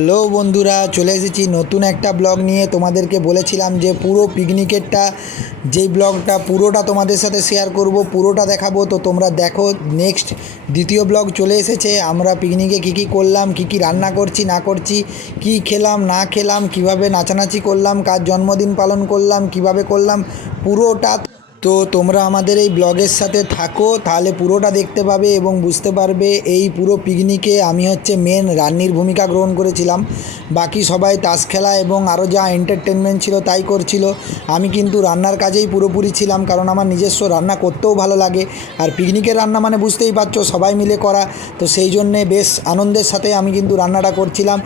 Hello বন্ধুরা, চলে এসেছি নতুন একটা ব্লগ নিয়ে। তোমাদেরকে বলেছিলাম যে পুরো পিকনিকেরটা যেই ব্লগটা পুরোটা তোমাদের সাথে শেয়ার করব, পুরোটা দেখাবো। তো তোমরা দেখো, নেক্সট দ্বিতীয় ব্লগ চলে এসেছে। আমরা পিকনিকে কী কী করলাম, কী কী রান্না করছি না করছি, কী খেলাম না খেলাম, কিভাবে নাচানাচি করলাম, কার জন্মদিন পালন করলাম, কিভাবে করলাম, পুরোটা। তো তোমরা আমাদের এই ব্লগের সাথে থাকো, তাহলে পুরোটা দেখতে পাবে এবং বুঝতে পারবে। এই পুরো পিকনিকে আমি হচ্ছে মেন রান্নির ভূমিকা গ্রহণ করেছিলাম। বাকি সবাই তাস খেলা এবং আরও যা এন্টারটেনমেন্ট ছিল তাই করছিল। আমি কিন্তু রান্নার কাজেই পুরোপুরি ছিলাম, কারণ আমার নিজস্ব রান্না করতেও ভালো লাগে। আর পিকনিকের রান্না মানে বুঝতেই পারছো, সবাই মিলে করা। তো সেই জন্যে বেশ আনন্দের সাথে আমি কিন্তু রান্নাটা করছিলাম।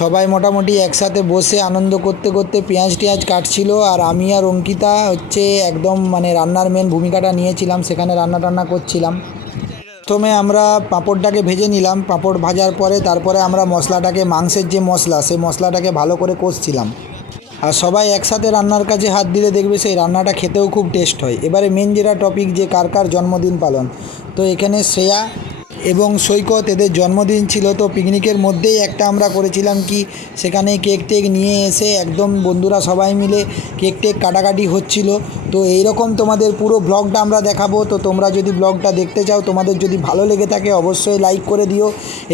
সবাই মোটামুটি একসাথে বসে আনন্দ করতে করতে পেঁয়াজ টেঁয়াজ কাটছিল, আর আমি আর অঙ্কিতা হচ্ছে একদম মানে রান্নার মেন ভূমিকাটা নিয়েছিলাম, সেখানে রান্না টান্না করছিলাম। প্রথমে আমরা পাঁপড়টাকে ভেজে নিলাম। পাঁপড় ভাজার পরে তারপরে আমরা মশলাটাকে, মাংসের যে মশলা, সেই মশলাটাকে ভালো করে কষছিলাম। আর সবাই একসাথে রান্নার কাজে হাত দিলে দেখবে সেই রান্নাটা খেতেও খুব টেস্ট হয়। এবারে মেন যেটা টপিক, যে কার কার জন্মদিন পালন। তো এখানে শ্রেয়া এবং সৈকত, এদের জন্মদিন ছিল। তো পিকনিকের মধ্যেই একটা আমরা করেছিলাম কি, সেখানে কেক টেক নিয়ে এসে একদম বন্ধুরা সবাই মিলে কেক টেক কাটাকাটি হচ্ছিল। তো এইরকম তোমাদের পুরো ব্লগটা আমরা দেখাবো। তো তোমরা যদি ব্লগটা দেখতে চাও, তোমাদের যদি ভালো লেগে থাকে, অবশ্যই লাইক করে দিও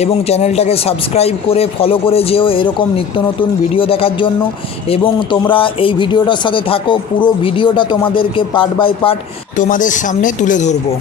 এবং চ্যানেলটাকে সাবস্ক্রাইব করে ফলো করে যেও এরকম নিত্য নতুন ভিডিও দেখার জন্য। এবং তোমরা এই ভিডিওটার সাথে থাকো, পুরো ভিডিওটা তোমাদেরকে পার্ট বাই পার্ট তোমাদের সামনে তুলে ধরবো।